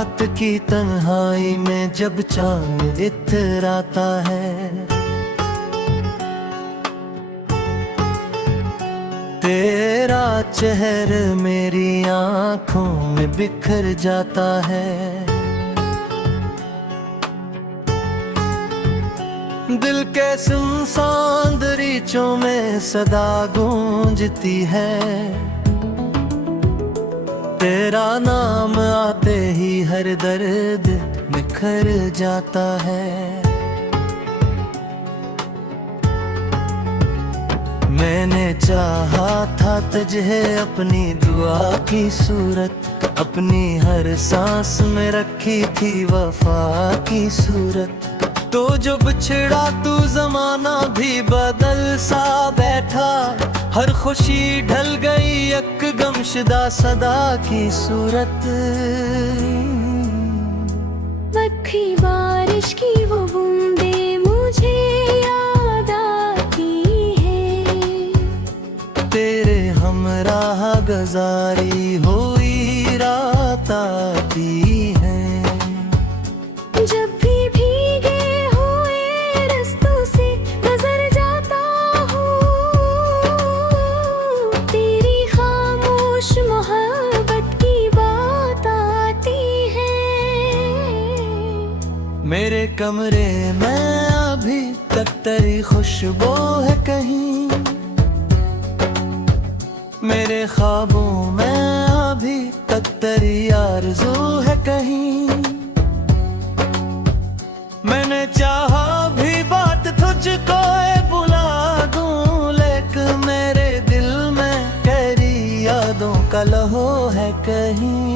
रात की तन्हाई में जब चांद इतराता है, तेरा चेहरा मेरी आँखों में बिखर जाता है। दिल के सुनसान दरीचों में सदा गूंजती है, तेरा नाम आते ही हर दर्द निखर जाता है। मैंने चाहा था तुझे अपनी दुआ की सूरत, अपनी हर सांस में रखी थी वफा की सूरत। तो जो बिछड़ा तू ज़माना भी बदल सा बैठा, हर खुशी ढल गई एक गमशदा सदा की सूरत। वक्खी बारिश की वो बूंदे मुझे याद आती है, तेरे हमराह गुजारी हुई रात आती है। जब भी भीगे हुए रास्तों से गुजर जाता हूँ, तेरी खामोश मोहब्बत की बात आती है। मेरे कमरे में अभी तक तेरी खुशबू है कहीं, मेरे ख्वाबों में अभी तक तेरी आरज़ू है कहीं। मैंने चाहा भी बात तुझको बुला दूं, लेकिन मेरे दिल में गहरी यादों का लहो है कहीं।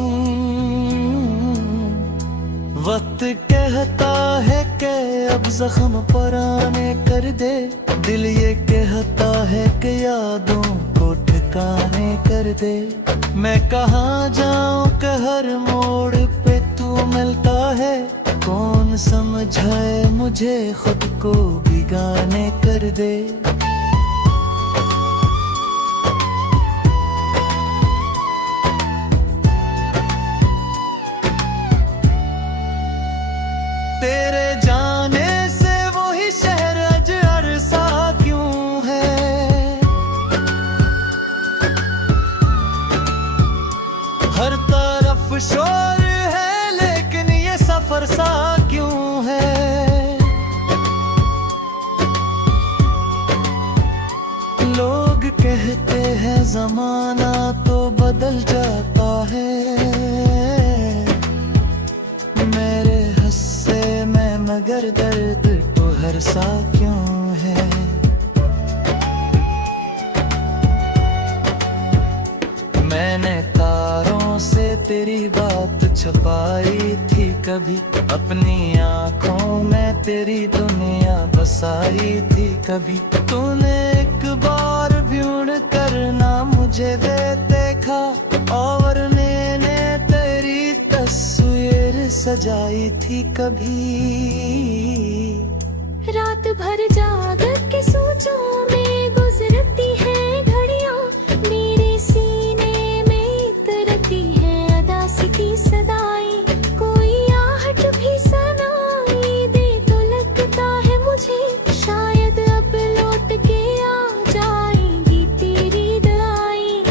वक्त कहता है कि अब जख्म पुराने कर दे, दिल ये कहता है कि यादों को ठिकाने कर दे। मैं कहाँ जाऊं कि हर मोड़ पे तू मिलता है, कौन समझाए मुझे खुद को बिगाने कर दे। तेरे जाने से वही शहर अजर सा क्यों है, हर तरफ शोर है लेकिन ये सफर सा क्यों है। लोग कहते हैं जमाना तो बदल जाता है, मेरे हिस्से में मगर दर्द तो हर सा क्यों है। मैंने तारों से तेरी बात छुपाई थी कभी, अपनी आँखों में तेरी दुनिया बसाई थी कभी। तूने एक बार भी उड़ करना मुझे दे देखा, और मैंने तेरी तस्वीर सजाई थी कभी। रात भर जाग के सोचों में गुजरती है घड़ियां, मेरे सीने में तरती है अदासी की सदाई। कोई आहट भी सुनाई दे तो लगता है मुझे, शायद अब लौट के आ जाएंगी तेरी दुआएं।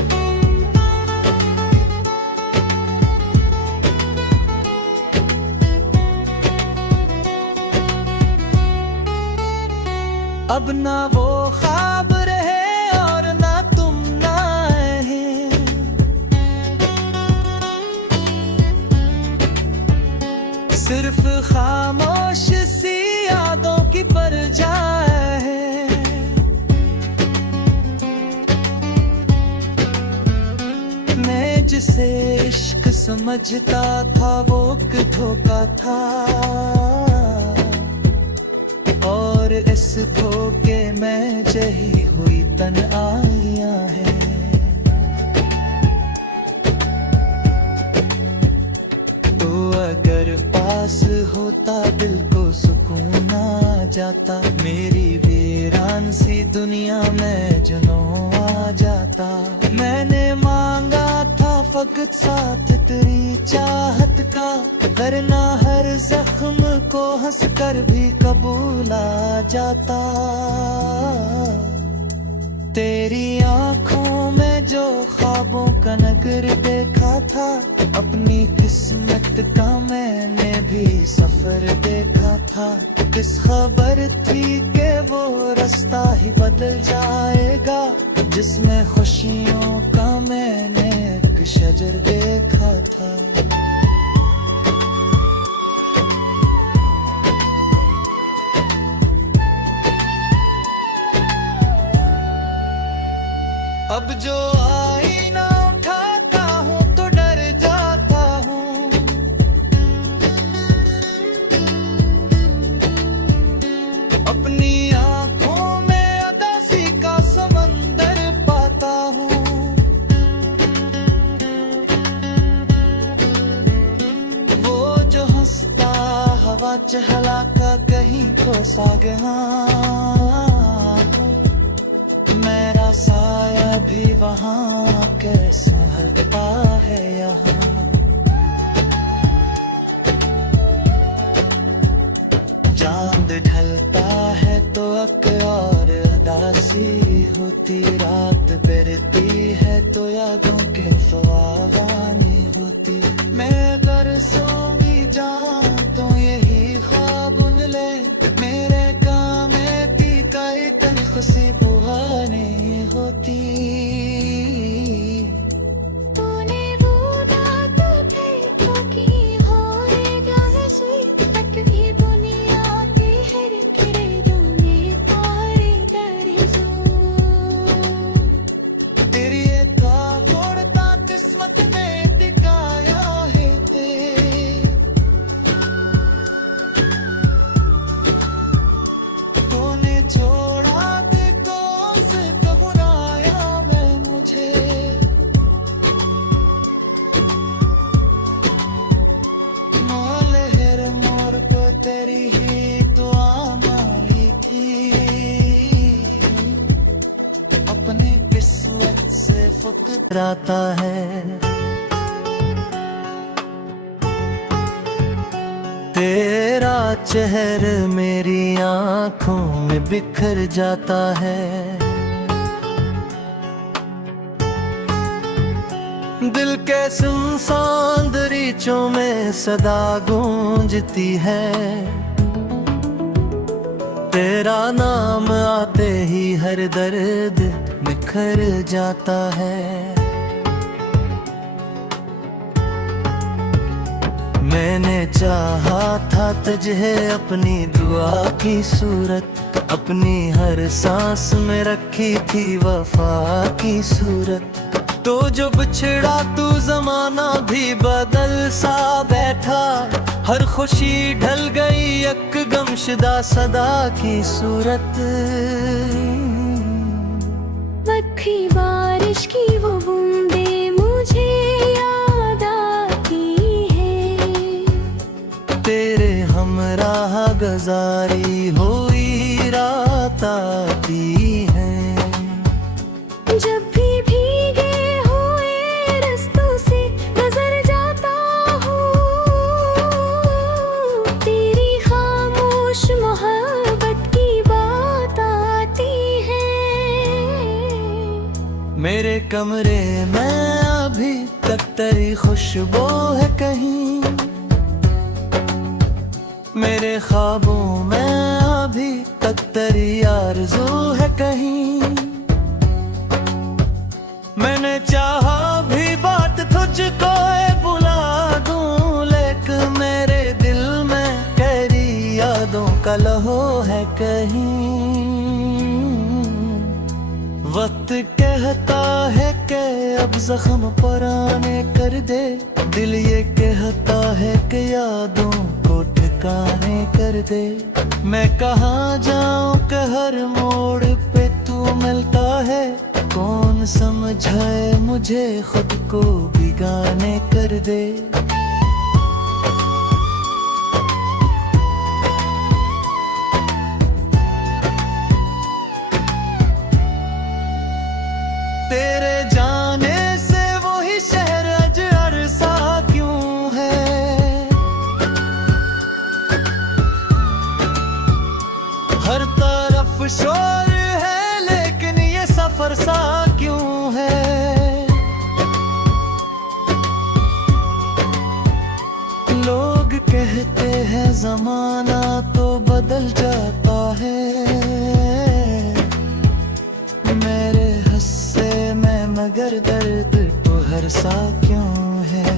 अब ना वो ख्वाब रहे और ना तुम ना आए, सिर्फ खामोश सी यादों की परछाई है। मैं जिसे इश्क समझता था वो एक धोखा था, और इस धोखे में जही हुई तन्हाइयां हैं। तो अगर पास होता दिल को सुकून आ जाता, मेरी वीरान सी दुनिया में जुनून आ जाता। मैंने मांगा था फकत साथ तेरी चाहत का, वरना हर जख्म को हंस कर भी कबूल आ जाता। तेरी आंखों में जो ख्वाबों का नगर देखा था, अपनी किस्मत का मैंने भी सफर देखा था। किस खबर थी कि वो रास्ता ही बदल जाएगा, जिसमें खुशियों का मैंने एक शजर देखा था। अब जो आईना उठाता हूँ तो डर जाता हूँ, अपनी आंखों में अदासी का समंदर पाता हूँ। वो जो हंसता हवा चहला का कहीं को सागहा, मेरा साया भी वहाँ कैसा हलता है यहाँ। चांद ढलता है तो अक और अदासी होती, रात बिरती है तो यादों के फवावानी होती। मैं अगर सो भी जाऊं तो यही ख्वाब बुन ले, मेरे काम की कई तलख सी बुहानी होती। तूने वो बात फेंको की होएगा नज़र, तक भी दुनिया के हर किरणों में तारे दर्जो। तेरी ये ताबड़ता किस्मत ने दिखाया है तूने छोड़ा देखो से दोहराया मैं मुझे। लहर मोर को तेरी ही दुआ मांगी थी, अपनी किस्मत से फुकराता है। तेरा चेहर मेरी आंखों में बिखर जाता है, दिल के सुनसान दरीचों में सदा गूंजती है। तेरा नाम आते ही हर दर्द निखर जाता है। मैंने चाहा था तुझे अपनी दुआ की सूरत, अपनी हर सांस में रखी थी वफा की सूरत। तो जो बिछड़ा तू जमाना भी बदल सा बैठा, हर खुशी ढल गई एक गमशदा सदा की सूरत। वक्खी बारिश की वो बूंदे मुझे याद आती है, तेरे हमराह गुजारी हुई रात आती है। जब भी भीगे हुए रास्तों से गुजर जाता हूँ, तेरी खामोश मोहब्बत की बात आती है। मेरे कमरे में अभी तक तेरी खुशबू है कहीं, मेरे ख्वाबों में अभी तक तेरी आरज़ू है कहीं। मैंने चाहा भी बात तुझको बुला दूं, लेकिन मेरे दिल में गहरी यादों का लहो है कहीं। वक्त कहता है कि अब जख्म पुराने कर दे, दिल ये कहता है कि यादों को ठिकाने कर दे। मैं कहाँ जाऊं कि हर मोड़ पे तू मिलता है, कौन समझाए मुझे खुद को बिगाने कर दे। तेरे जान कहते हैं जमाना तो बदल जाता है, मेरे हंसे में मगर दर्द तो हर सा क्यों है।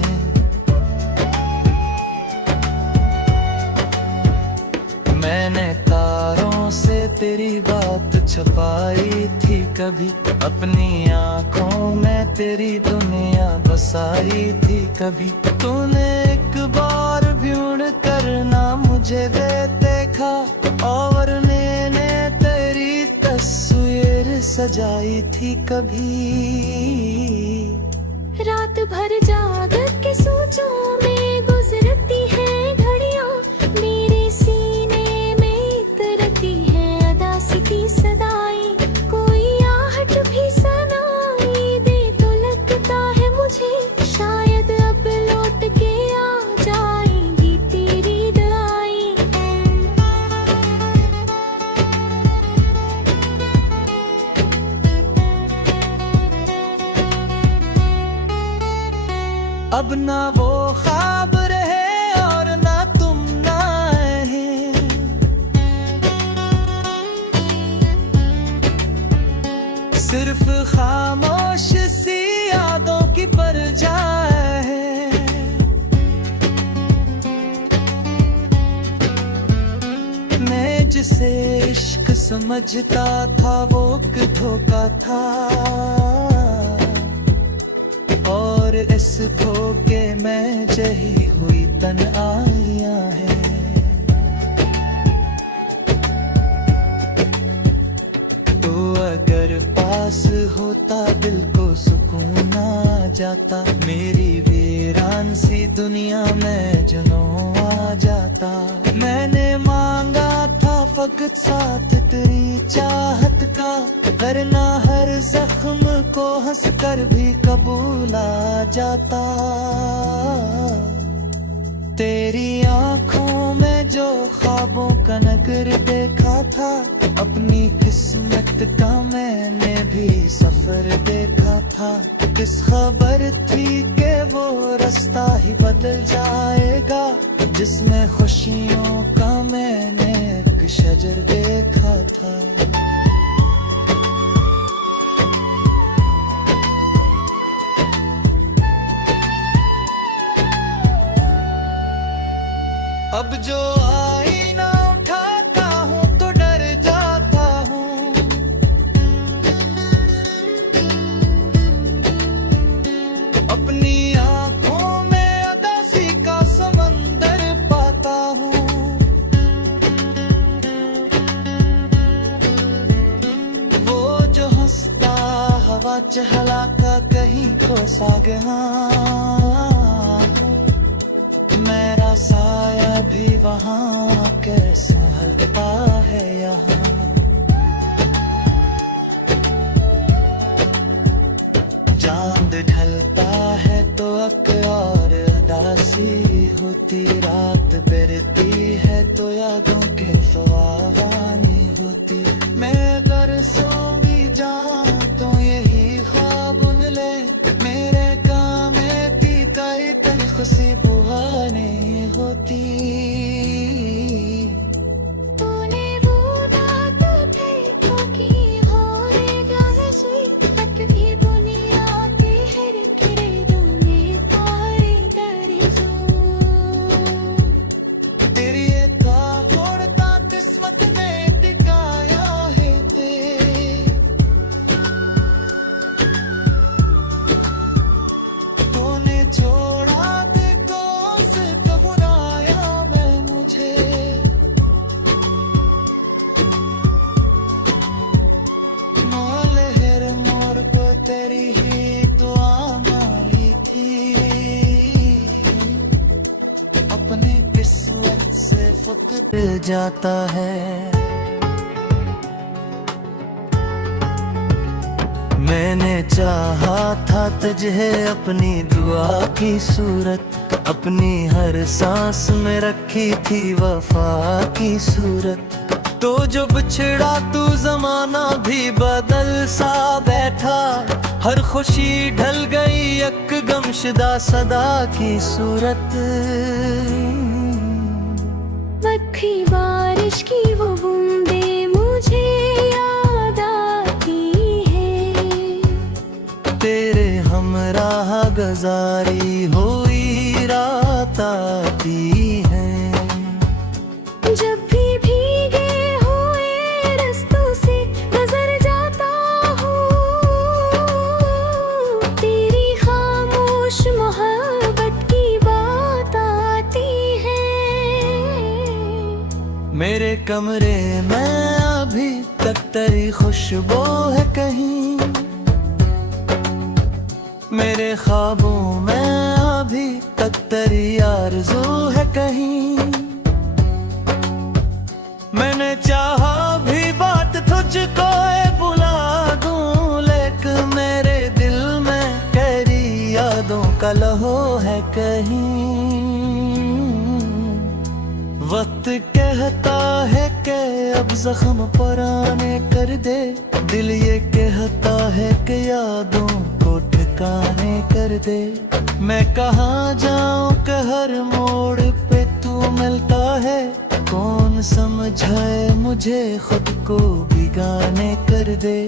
मैंने तारों से तेरी बात छुपाई थी कभी, अपनी आंखों में तेरी दुनिया बसाई थी कभी। तूने एक बार भी उड़ कर ना मुझे देखा, और मैंने तेरी तस्वीर सजाई थी कभी। रात भर जाग के सोचों में गुजरती है घड़ियां, मेरे सीने में उतरती है अदासी की सदाई। कोई आहट भी सनाई दे तो लगता है मुझे, शायद अब लौट के आ जाएंगी तेरी दुआएं। अब ना वो ख्वाब रहे और ना तुम ना आए, सिर्फ खामोश सी यादों की परछाई है। मैं जिसे इश्क समझता था वो एक धोखा था, और इस धोखे में जही हुई तन्हाइयां है। तो अगर पास होता दिल को सुकून आ जाता, मेरी वीरान सी दुनिया में जुनून आ जाता। मैंने मांगा था फकत साथ तेरी चाहत का, वरना हर जख्म को हंस कर भी कबूल आ जाता। तेरी आंखों में जो ख्वाबों का नगर देखा था, अपनी किस्मत का मैंने भी सफर देखा था। किस खबर थी कि वो रास्ता ही बदल जाएगा, जिसमें खुशियों का मैंने एक शजर देखा था। अब जो आईना उठाता हूँ तो डर जाता हूँ, अपनी आंखों में अदासी का समंदर पाता हूँ। वो जो हंसता हवा चहलाता कहीं को सागहा, मेरा साया भी वहाँ कैसा हलता है यहाँ। चांद ढलता है तो अक और उदासी होती, रात बिरती है तो यादों के फवावानी होती। मैं अगर सो भी जाऊं तो यही ख्वाब बुन ले, मेरे काम की कई तलख सी बुहाने होती। तूने वो बात फेंको की हो रे गानसी, तक भी दुनिया के हर किरणों में तारे दर्जो। तेरी एक उड़ता किस्मत में टिकाया है ते, तूने छोड़ा देखो से दोहराया मैं मुझे। मोलहर मोर को तेरी ही दुआ माली की, अपने किस्मत से फुक जाता है। मैंने चाहा था तुझे अपनी दुआ की सूरत, अपनी हर सांस में रखी थी वफा की सूरत। तो जो बिछड़ा तू जमाना भी बदल सा बैठा, हर खुशी ढल गई एक गमशदा सदा की सूरत। गुजारी हुई रात आती है। जब भी भीगे हुए रस्तों से गुजर जाता हूँ, तेरी खामोश मोहब्बत की बात आती है। मेरे कमरे में अभी तक तेरी खुशबू है कहीं, मेरे ख्वाबों में अभी तक तेरी आरज़ू है कहीं। मैंने चाहा भी बात तुझको बुला दूं, लेकिन मेरे दिल में तेरी यादों का लहो है कहीं। वक्त कहता है कि अब जख्म पुराने कर दे, दिल ये कहता है कि यादों को ठिकाने कर दे। मैं कहाँ जाऊं कि हर मोड़ पे तू मिलता है, कौन समझाए मुझे खुद को बिगाने कर दे।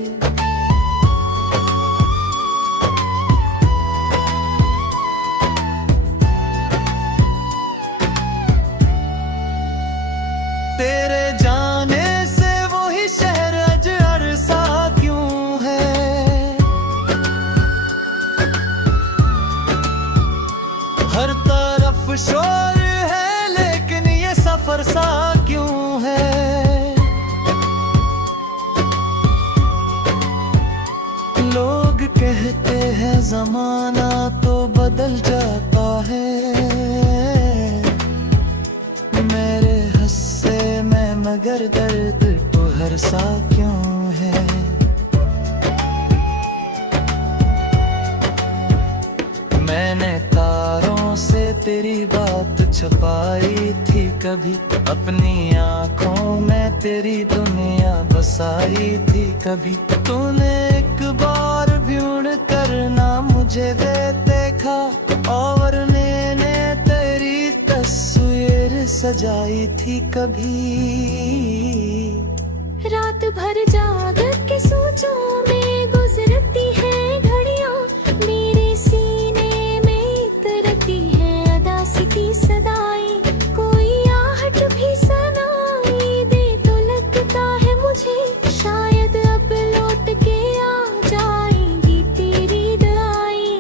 तेरे जाने से वही शहर अजर सा क्यों है, हर तरफ शोर है लेकिन ये सफर सा क्यों है। लोग कहते हैं जमाना तो बदल जाता है, मेरे हिस्से में मगर दर्द तो हर सा क्यों है। मैंने तारों से तेरी बात छुपाई थी कभी, अपनी आंखों में तेरी दुनिया बसाई थी कभी। तूने एक बार भी उड़ कर ना मुझे देखा, और मैंने तेरी तस्वीर सजाई थी कभी। रात भर जाग के सोचों में गुजरती है घड़ियां, मेरे सीने में तरती है अदासी की सदाई। कोई आहट भी सुनाई दे तो लगता है मुझे, शायद अब लौट के आ जाएंगी तेरी दुआएं।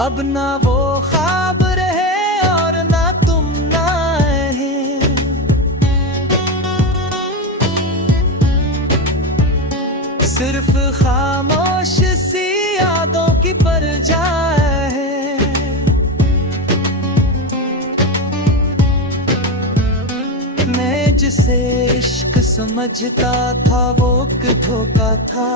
अब ना वो ख्वाब रहे और ना तुम ना आए, सिर्फ खामोश सी यादों की परछाई है। मैं जिसे इश्क समझता था वो एक धोखा था,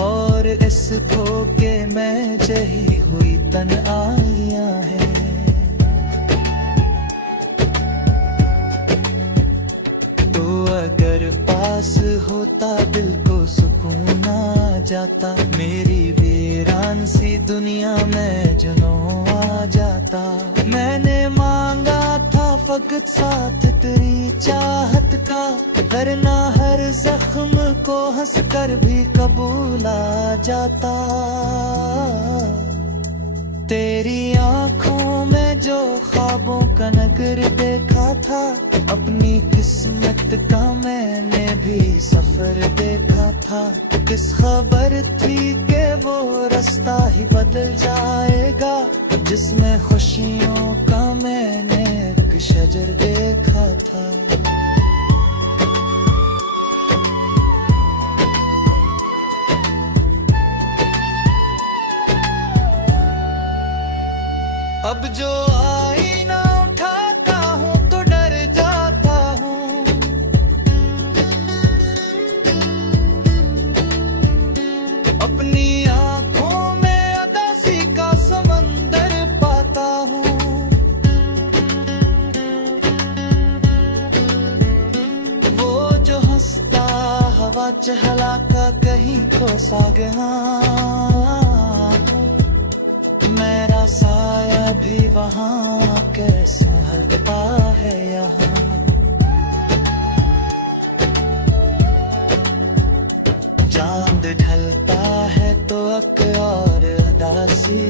और इस धोखे में जही हुई तन्हाइयां हैं। तो अगर पास होता दिल को सुकून आ जाता, मेरी वीरान सी दुनिया में जुनून आ जाता। मैंने मांगा था फकत साथ तेरी चाहत का, वरना हर जख्म को हंस कर भी कबूल आ जाता। तेरी आंखों में जो ख्वाबों का नगर देखा था, अपनी किस्मत का मैंने भी सफर देखा था। किस खबर थी कि वो रास्ता ही बदल जाएगा, जिसमें खुशियों का मैंने एक शजर देखा था। अब जो आईना उठाता हूँ तो डर जाता हूँ, अपनी आंखों में उदासी का समंदर पाता हूँ। वो जो हंसता हवा चहला का कहीं को सागहा, मेरा साया भी वहाँ कैसा है। ढलता है यहाँ। चांद ढलता है तो अक और उदासी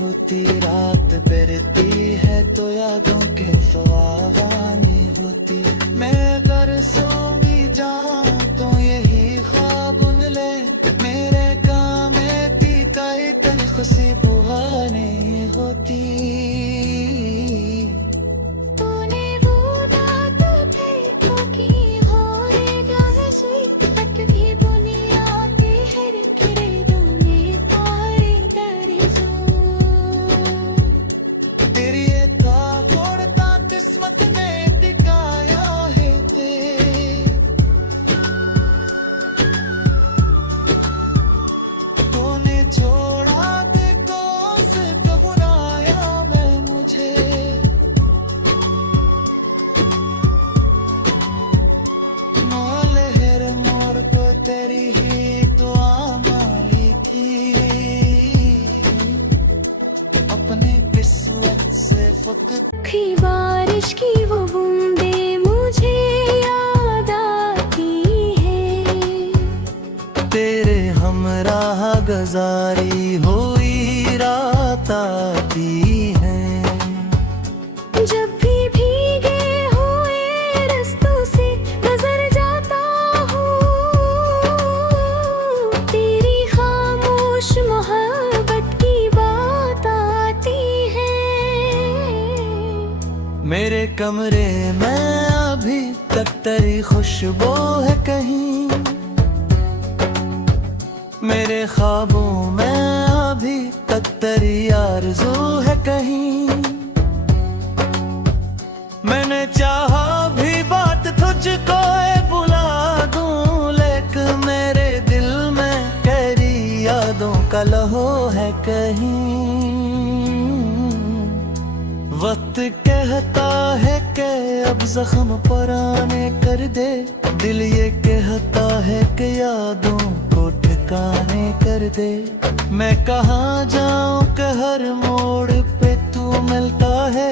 होती, रात बिरती है तो यादों के फवावानी होती। मैं अगर सोगी जहाँ तो यही ख्वाब उन ले, मेरे काम थी कई तन खुशी बुआ नहीं होती। तूने वो रात फेंको की हो रे गाजी, तक भी दुनिया के हर किरदों में तारे दर्जो। तेरी ये ताबड़ता किस्मत ने दिखाया है ते, तूने छोड़ा देखो से दोहराया मैं मुझे। लहर मोर को तेरी ही दुआ माली थी, अपने किस्मत से फकत की बारिश की वो बूंदे मुझे याद आती है। तेरे हमराह गुजारी हुई रात आती है। जब भी भीगे हुए रास्तों से नजर जाता हूँ, तेरी खामोश मोहब्बत की बात आती है। मेरे कमरे में अभी तक तेरी खुशबू है कहीं, मेरे ख्वाबों में अभी तक तेरी आरज़ू है कहीं। मैंने चाहा भी बात तुझको बुला दूं, लेकिन मेरे दिल में तेरी यादों का लहो है कहीं। वक्त कहता है कि अब जख्म पुराने कर दे, दिल ये कहता है कि यादों को ठिकाने कर दे। मैं कहाँ जाऊं कि हर मोड़ पे तू मिलता है,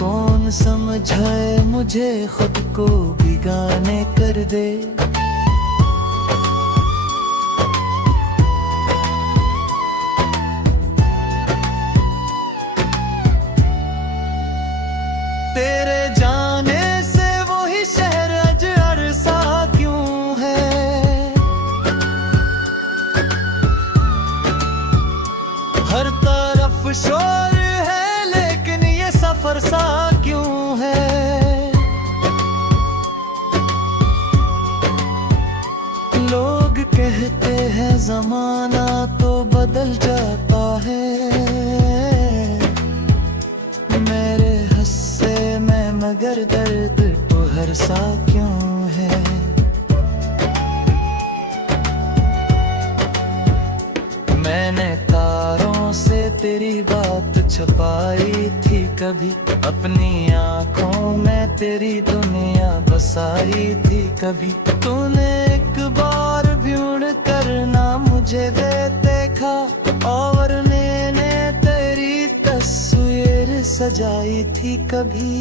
कौन समझाए मुझे खुद को बिगाने कर दे। तेरे जाने से वही शहर अजर सा क्यों है, हर तरफ शोर है लेकिन ये सफर सा क्यों है। लोग कहते हैं जमाना तो बदल जाता है, मेरे हस्से में मगर दर्द तो हर सा क्यों है। मैंने तारों से तेरी बात छुपाई थी कभी, अपनी आंखों में तेरी दुनिया बसाई थी कभी। तूने एक बार भी उड़ करना मुझे दे देखा, और मैंने तेरी तस्वीर सजाई थी कभी।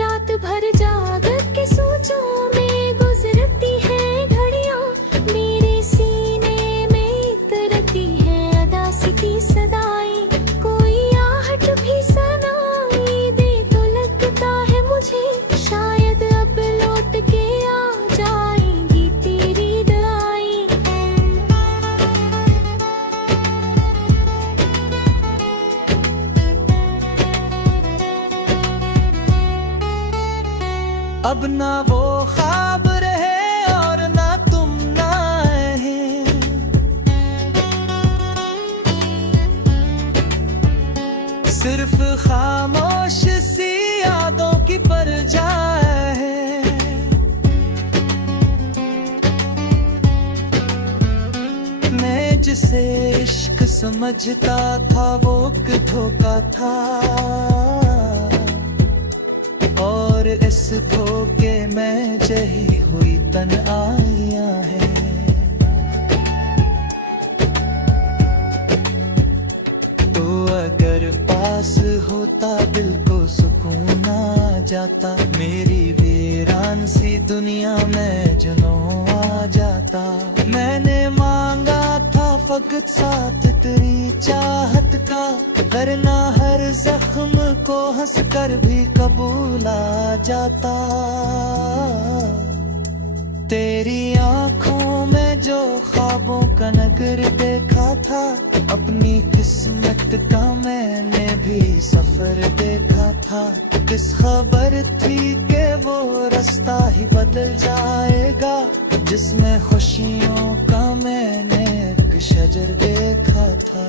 रात भर जाग के सोचों में गुजरती है घड़ियां, मेरे सीने में उतरती है अदासी की सदाई। कोई आहट भी सुनाई दे तो लगता है मुझे, शायद अब लौट के आ जाएंगी तेरी दुआएं। अब ना वो ख्वाब रहे और ना तुम ना आए, सिर्फ खामोश सी यादों की परछाई है। मैं जिसे इश्क समझता था वो एक धोखा था, और इस धोखे में जही हुई तन आया है। तो अगर पास होता दिल जाता, मेरी वीरान सी दुनिया में जुनून आ जाता। मैंने मांगा था फकत साथ तेरी चाहत का, वरना हर जख्म को हंस कर भी कबूल आ जाता। तेरी आंखों में जो ख्वाबों का नगर देखा था, अपनी किस्मत का मैंने भी सफर देखा था। किस खबर थी कि वो रास्ता ही बदल जाएगा, जिसमें खुशियों का मैंने एक शजर देखा था।